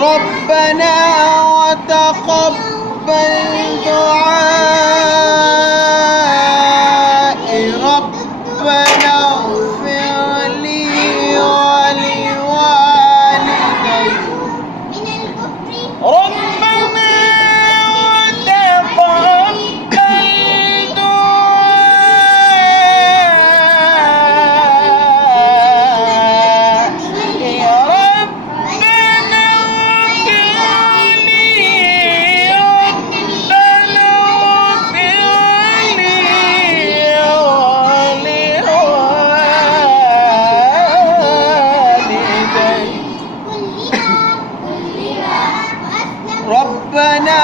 ربنا وتقبل دعائي ربنا اغفر لي ولوالدي ربنا وتقبل دعائي ربنا ربنا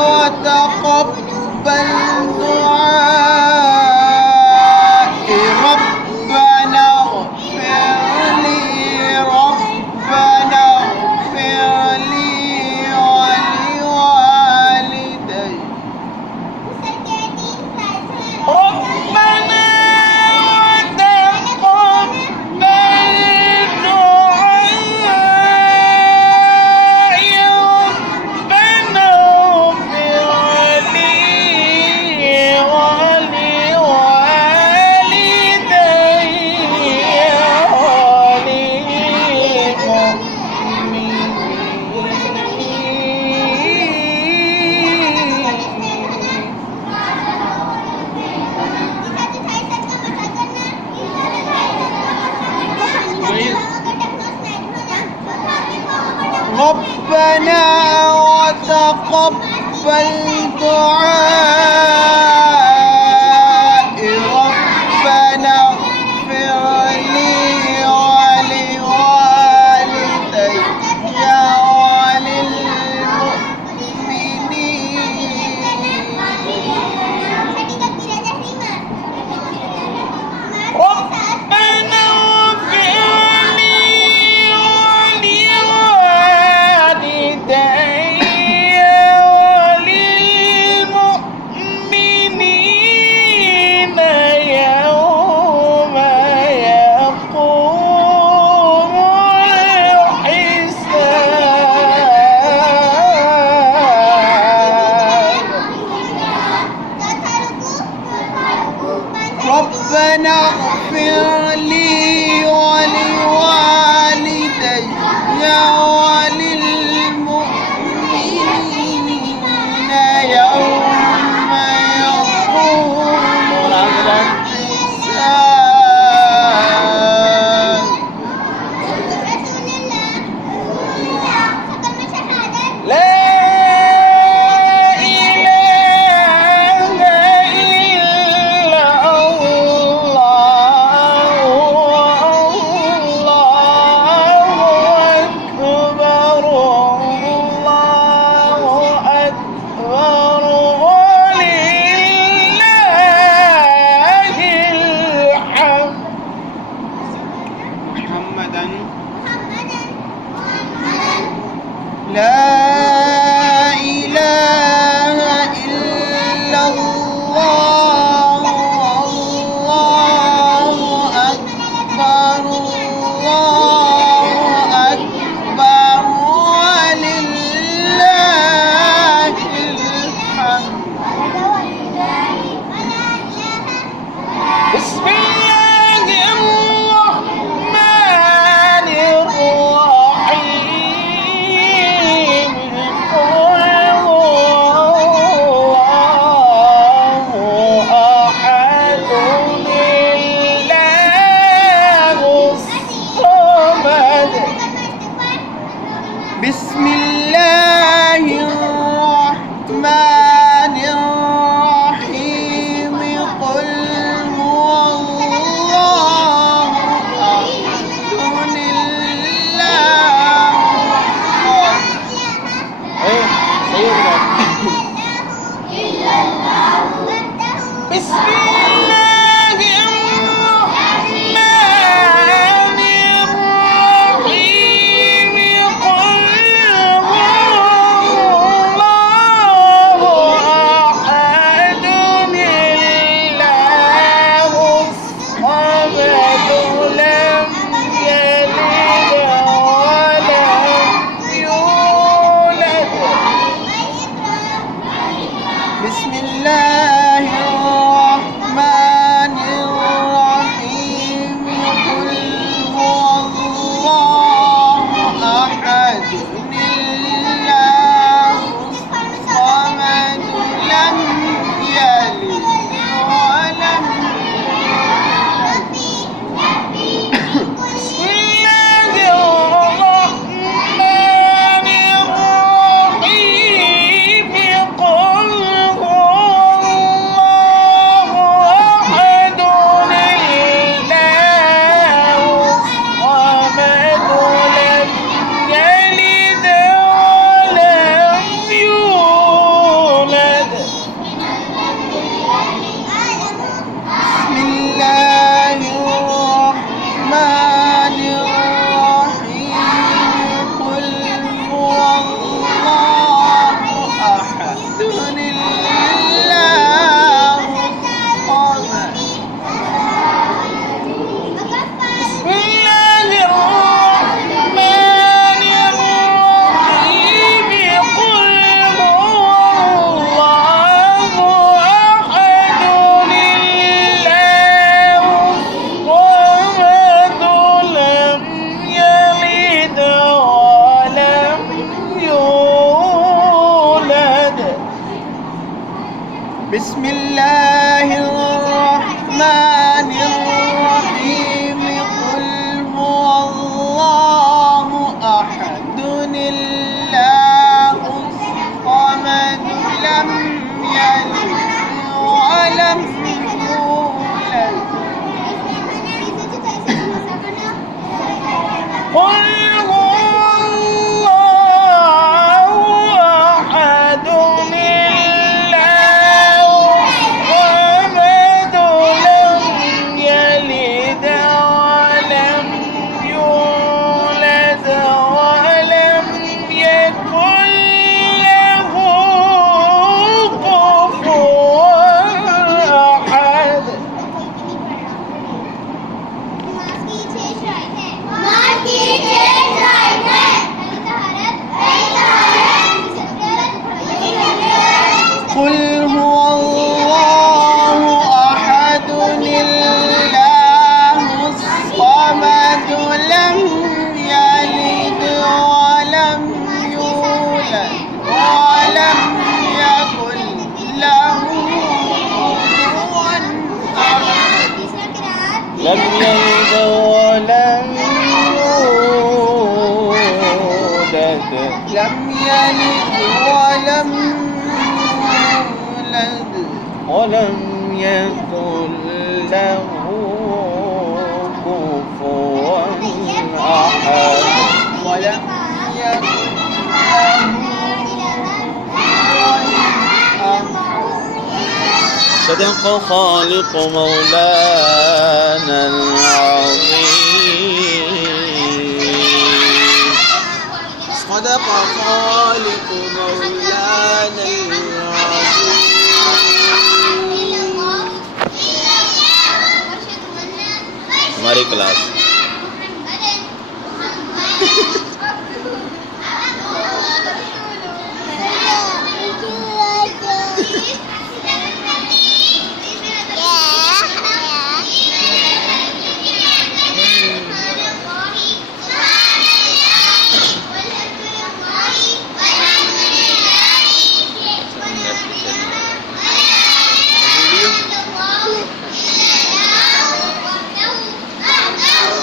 وتقبل دعائي ربنا اغفر لي ربنا اغفر لي ولوالدي ربنا ربنا وتقبل دعائي ربنا اغفر لي ولوالدي وللمؤمنين ربنا ربنا اغفر لي ولوالدي وللمؤمنين يوم يقوم الحساب لا لا إله إلا الله الله أكبر ولله الحمد بسم الله الرحمن الرحيم بسم الله الرحمن الرحيم قل هو الله أحد الله الصمد لم يلد ولم يولد قل هو الله أحد الله الصمد لم يلد ولم يولد ولم يكن له كفوا أحد قل هو الله أحد الله الصمد لم يلد ولم يولد ولم يكن له كفوا أحد لم يلد ولم يولد لم يلد ولم يولد ولم يكن له كفوا أحد ولم يكن له كفوا أحد صدق خالق مولانا العظيم صدق خالق مولانا العظيم हमारी क्लास